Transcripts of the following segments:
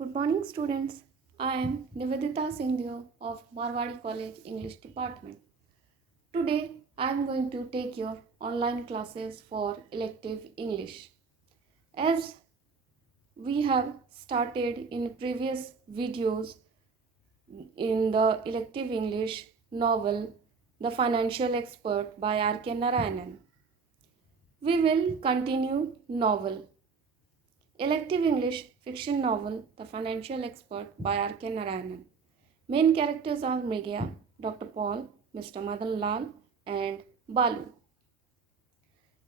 Good morning, students. I am Nivedita Singh of Marwadi College English Department. Today, I am going to take your online classes for elective English. As we have started in previous videos in the elective English novel The Financial Expert by R.K. Narayanan, we will continue novel Elective English fiction novel The Financial Expert by R.K. Narayanan. Main characters are Mrigya, Dr. Paul, Mr. Madan Lal, and Balu.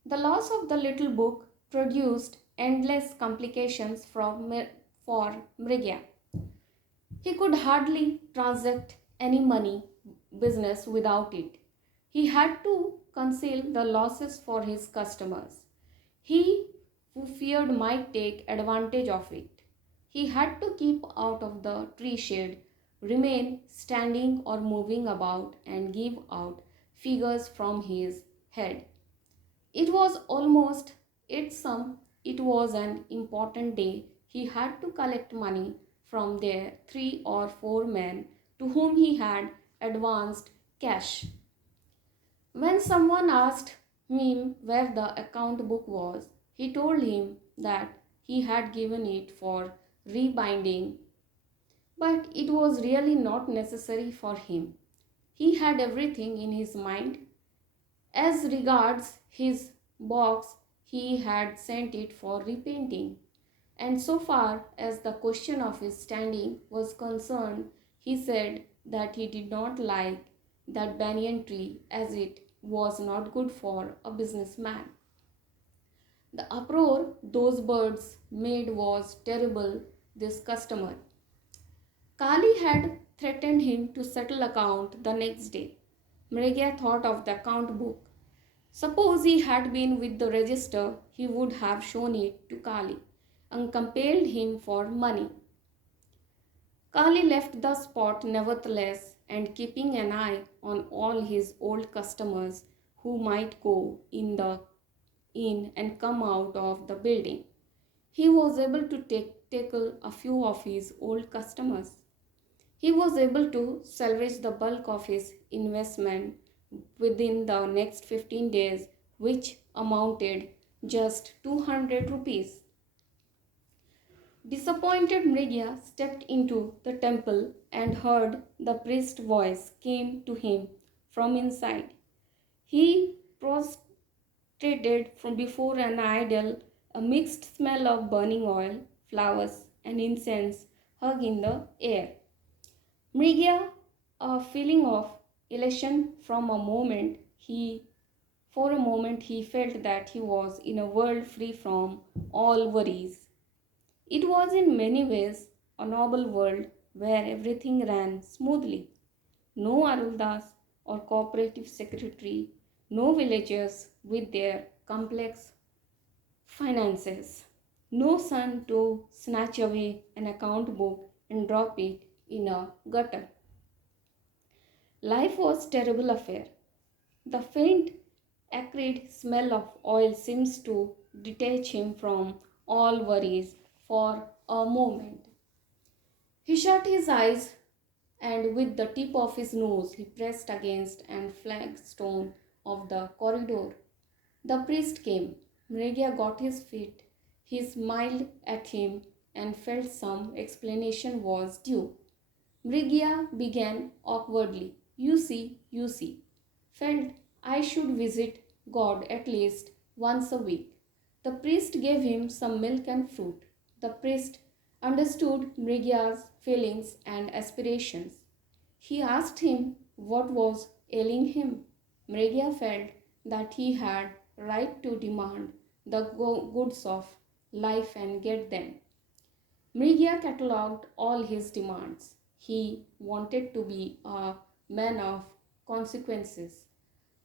The loss of the little book produced endless complications for Mrigya. He could hardly transact any money business without it. He had to conceal the losses for his customers. He who feared might take advantage of it. He had to keep out of the tree shade, remain standing or moving about, and give out figures from his head. It was almost it was an important day. He had to collect money from their 3 or 4 men to whom he had advanced cash. When someone asked him where the account book was, he told him that he had given it for rebinding, but it was really not necessary for him. He had everything in his mind. As regards his box, he had sent it for repainting. And so far as the question of his standing was concerned, he said that he did not like that banyan tree as it was not good for a businessman. The uproar those birds made was terrible, this customer. Kali had threatened him to settle account the next day. Mrigya thought of the account book. Suppose he had been with the register, he would have shown it to Kali and compelled him for money. Kali left the spot nevertheless, and keeping an eye on all his old customers who might go in and come out of the building. He was able to tackle a few of his old customers. He was able to salvage the bulk of his investment within the next 15 days, which amounted just 200 rupees. Disappointed Mrigya stepped into the temple and heard the priest's voice came to him from inside. He prostrated from before an idol, a mixed smell of burning oil, flowers, and incense hung in the air. Mrigya, a feeling of elation for a moment he felt that he was in a world free from all worries. It was in many ways a noble world where everything ran smoothly. No Aruldas or cooperative secretary, no villagers with their complex finances, no son to snatch away an account book and drop it in a gutter. Life was a terrible affair. The faint, acrid smell of oil seems to detach him from all worries for a moment. He shut his eyes and with the tip of his nose he pressed against an flagstone of the corridor. The priest came. Mrigya got his feet. He smiled at him and felt some explanation was due. Mrigya began awkwardly. You see, felt I should visit God at least once a week. The priest gave him some milk and fruit. The priest understood Mrigya's feelings and aspirations. He asked him what was ailing him. Mrigya felt that he had right to demand the goods of life and get them. Mrigya catalogued all his demands. He wanted to be a man of consequences.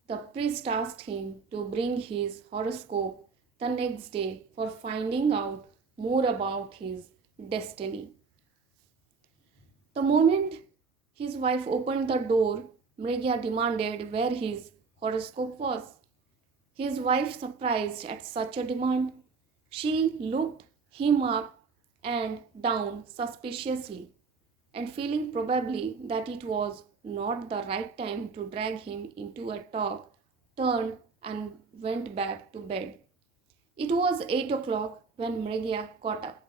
The priest asked him to bring his horoscope the next day for finding out more about his destiny. The moment his wife opened the door, Mrigya demanded where his horoscope was. His wife, surprised at such a demand, she looked him up and down suspiciously, and feeling probably that it was not the right time to drag him into a talk, turned and went back to bed. It was 8 o'clock when Mrigia got up.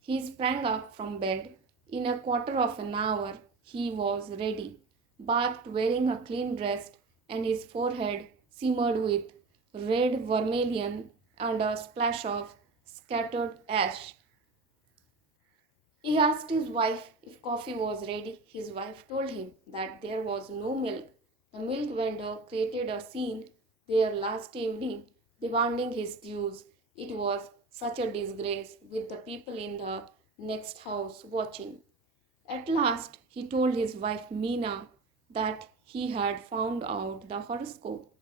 He sprang up from bed. In a quarter of an hour he was ready, bathed, wearing a clean dress, and his forehead simmered with red vermilion and a splash of scattered ash. He asked his wife if coffee was ready. His wife told him that there was no milk. The milk vendor created a scene there last evening, demanding his dues. It was such a disgrace, with the people in the next house watching. At last, he told his wife Meena that he had found out the horoscope.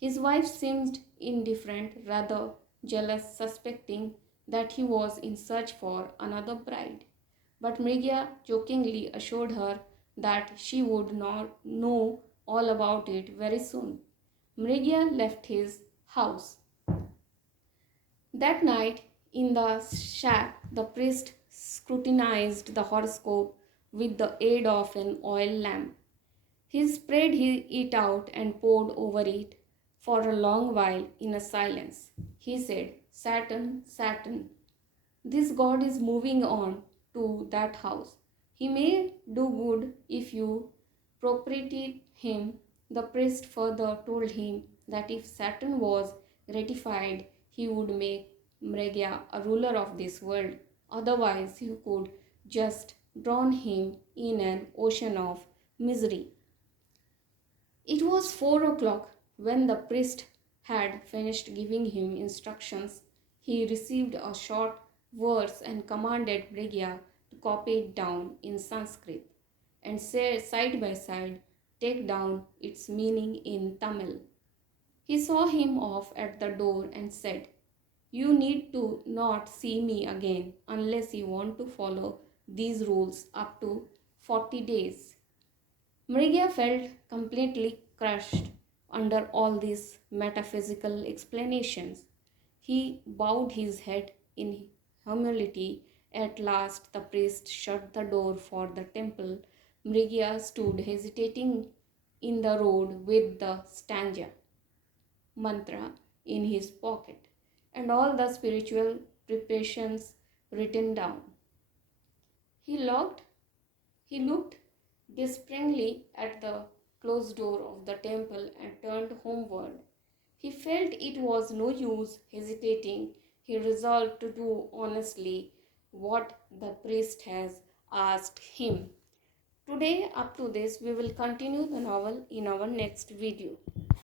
His wife seemed indifferent, rather jealous, suspecting that he was in search for another bride. But Mrigia jokingly assured her that she would not know all about it very soon. Mrigia left his house. That night, in the shack, the priest scrutinized the horoscope with the aid of an oil lamp. He spread it out and pored over it for a long while in a silence. He said, Saturn, Saturn, this god is moving on to that house. He may do good if you propitiate him. The priest further told him that if Saturn was ratified, he would make Mregia a ruler of this world. Otherwise, he could just drown him in an ocean of misery. It was 4 o'clock when the priest had finished giving him instructions. He received a short verse and commanded Brigya to copy it down in Sanskrit and say side by side take down its meaning in Tamil. He saw him off at the door and said, You need to not see me again unless you want to follow these rules up to 40 days. Mrigia felt completely crushed under all these metaphysical explanations. He bowed his head in humility. At last, the priest shut the door for the temple. Mrigia stood hesitating in the road with the stanza mantra in his pocket and all the spiritual preparations written down. He looked He looked despairingly at the closed door of the temple and turned homeward. He felt it was no use hesitating. He resolved to do honestly what the priest has asked him. Today, up to this, we will continue the novel in our next video.